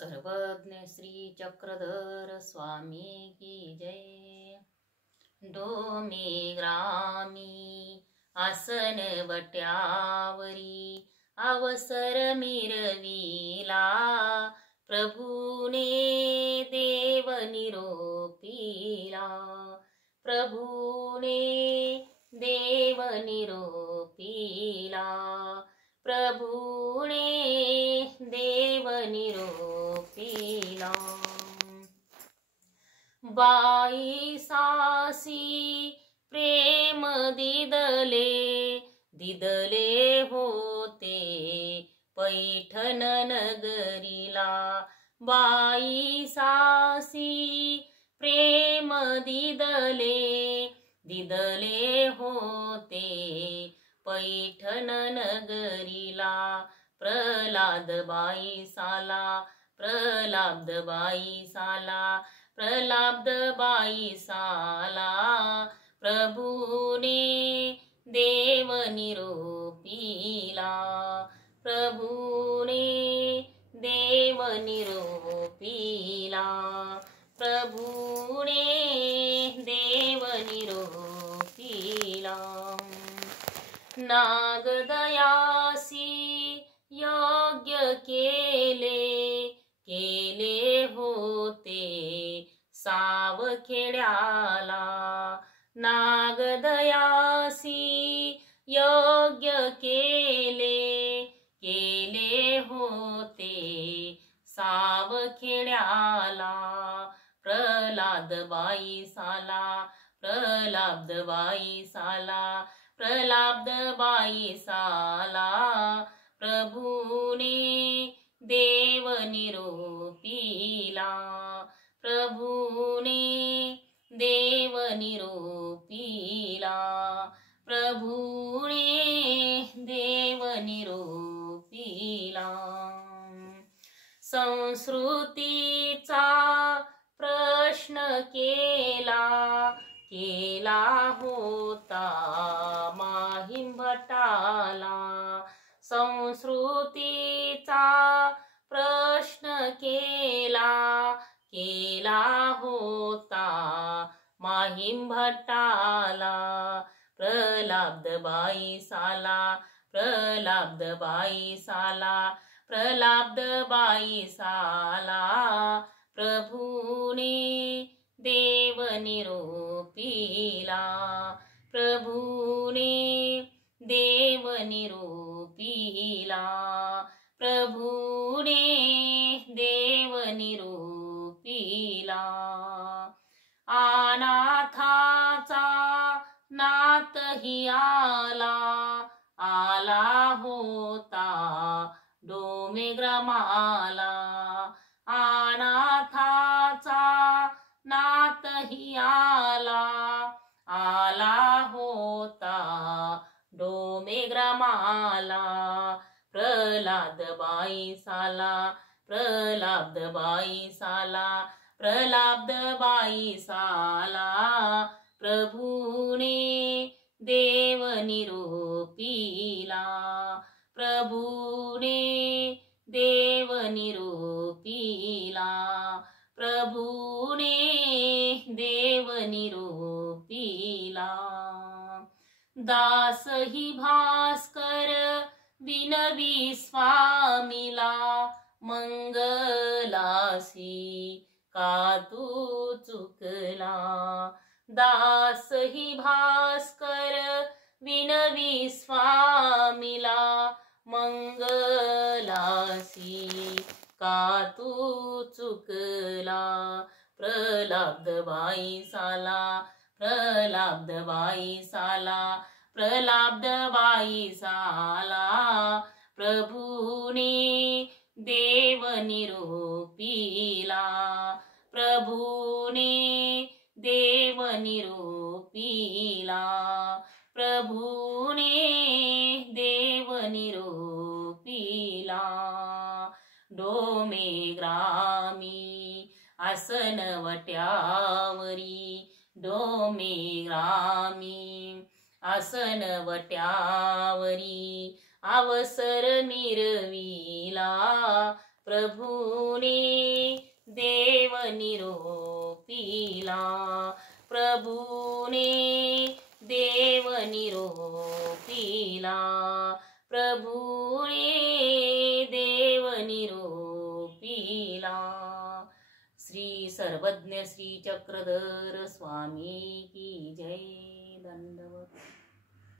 सर्वज्ञ श्री चक्रधर स्वामी की जय। डोमे ग्रामी आसन वट्यावरी अवसर मिरविला, प्रभूने देव निरोपिला, प्रभूने देव निरोपिला, प्रभूने देव निरोपिला। बाई सासी प्रेम दिदले, दिदले होते पैठण नगरीला। बाई सासी प्रेम दिदले, दिदले होते पैठण नगरीला। प्रल्हाद बाई साला, प्रल्हाद बाई साला, प्रल्हाद बाई साला, प्रभूने देव निरोपिला, प्रभूने देव निरोपिला, प्रभूने देव निरोपिला। नागदयासी योग्य केले, केले होते सावखेड्याला। नागदयासी योग्य केले, केले होते सावखेड्याला। प्रल्हाद बाई साला, प्रल्हाद बाई साला, प्रल्हाद बाई साला, प्रभूने देव निरोपिला, प्रभूने देव निरोपिला, प्रभूने देव निरोपिला। संस्कृतीचा प्रश्न केला, केला होता माहिमभटाला। संस्कृतीचा प्रश्न केला, केला होता माहिमभटाला। प्रल्हाद बाई साला, प्रल्हाद बाई साला, प्रल्हाद बाई साला, प्रभूने देव निरोपिला, प्रभूने देव निरोपिला, प्रभूने देव निरोपिला। अनाथाचा नाथही आला, आला होता डोमेग्रामाला। अनाथाचा नाथही आला, आला होता डोमेग्रामाला। प्रल्हाद बाई साला, प्रल्हाद बाई साला, प्रल्हाद बाई साला, प्रभूने देव निरोपिला, प्रभूने देव निरोपिला, प्रभूने देव निरोपिला। दासही भास्कर विनवी स्वामीला, मंगलासी का तू चुकला। दासही भास्कर विनवी स्वामीला, मंगलासी का तू चुकला। प्रल्हाद बाई साला, प्रल्हाद बाई साला, प्रल्हाद बाई साला, प्रभूने देव निरोपिला, प्रभूने देव निरोपिला, प्रभूने देव निरोपिला। डोमे ग्रामी आसन वट्यावरी, डोमे ग्रामी आसन वट्यावरी अवसर मिरविला, प्रभूने देव निरोपिला, प्रभूने देव निरोपिला, प्रभूने देव निरोपिला. श्री सर्वज्ञ श्री चक्रधर स्वामी की जय. दंडवत.